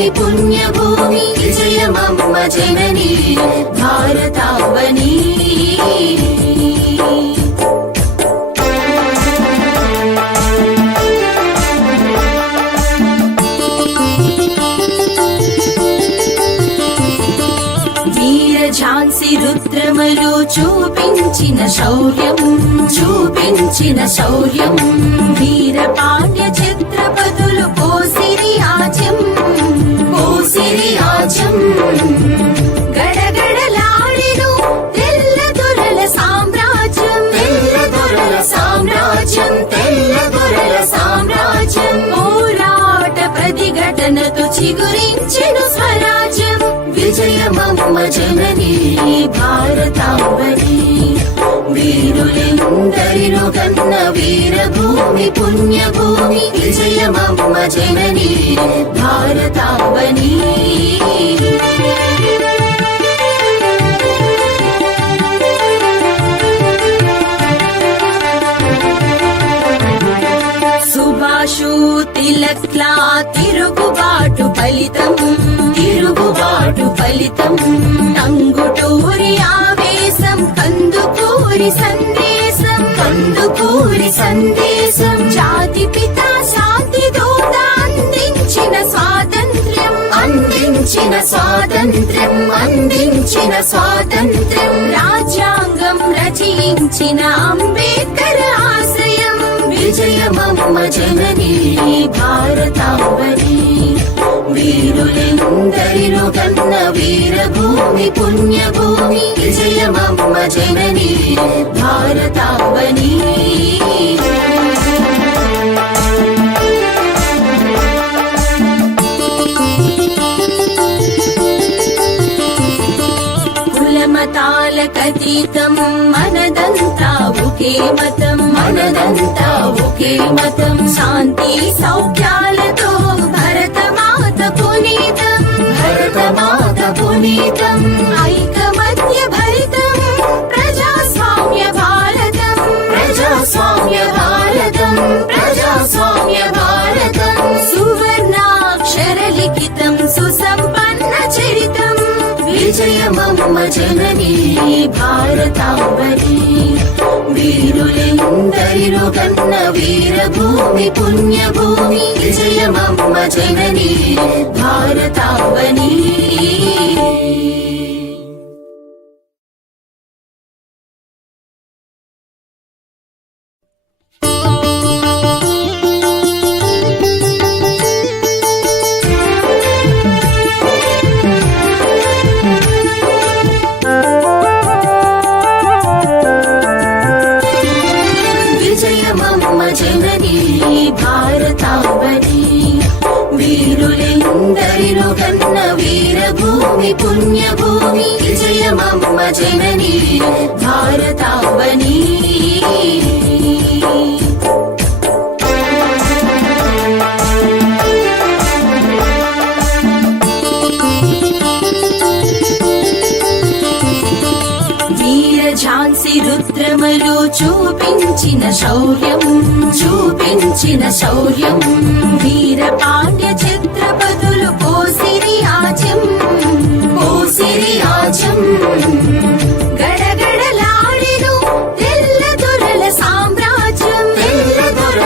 వీరభూమి పుణ్యభూమి విజయమమ్మ జనని భారతావని ఝాన్సీ రుద్రమలో చూపించిన శౌర్యం వీర పాండ్య ఛత్రపతులు పోసిరి ఆజ్యం గడగడలాడెను తెల్ల దొరల సామ్రాజ్యం పోరాట ప్రతిఘటనతో చిగురించెను స్వరాజ్యం విజయమమ్మ జనని భారతావని వీరులెందరినో కన్న వీరభూమి పుణ్యభూమి విజయమమ్మ జనని భారతావని సుభాషు తిలక్లా తిరుగుబాటు ఫలితం టంగుటూరి ఆవేశం కందుకూరి సందేశం జాతి పిత శాంతి దూత అందించిన స్వాతంత్ర్యం రాజ్యాంగం రచయించిన అంబేద్కర్ ఆశయం విజయమమ్మ జనని భారతావని వీరులెందరినో కన్న వీరభూమి పుణ్యభూమి విజయమమ్మ జనని భారతావని కులమతాలకతీతం మనదంతా ఒకే మతం శాంతి సౌఖ్యాలతో భరతమాత పునీతం ఐకమత్య భరితం ప్రజాస్వామ్య భారతం సువర్ణాక్షర లిఖితం సుసంపన్న చరితం విజయమమ్మ జనని భారతావని వీరులెందరినో కన్న వీరభూమి పుణ్యభూమి విజయమమ్మ జనని భారతావని భారతావని వీరులెందరినో కన్న వీరభూమి పుణ్యభూమి విజయమమ్మ జనని భారతావని ఝాన్సీ రుద్రమలో చూపించిన శౌర్యం వీర పాండ్య ఛత్రపతులు పోసిరి ఆజ్యం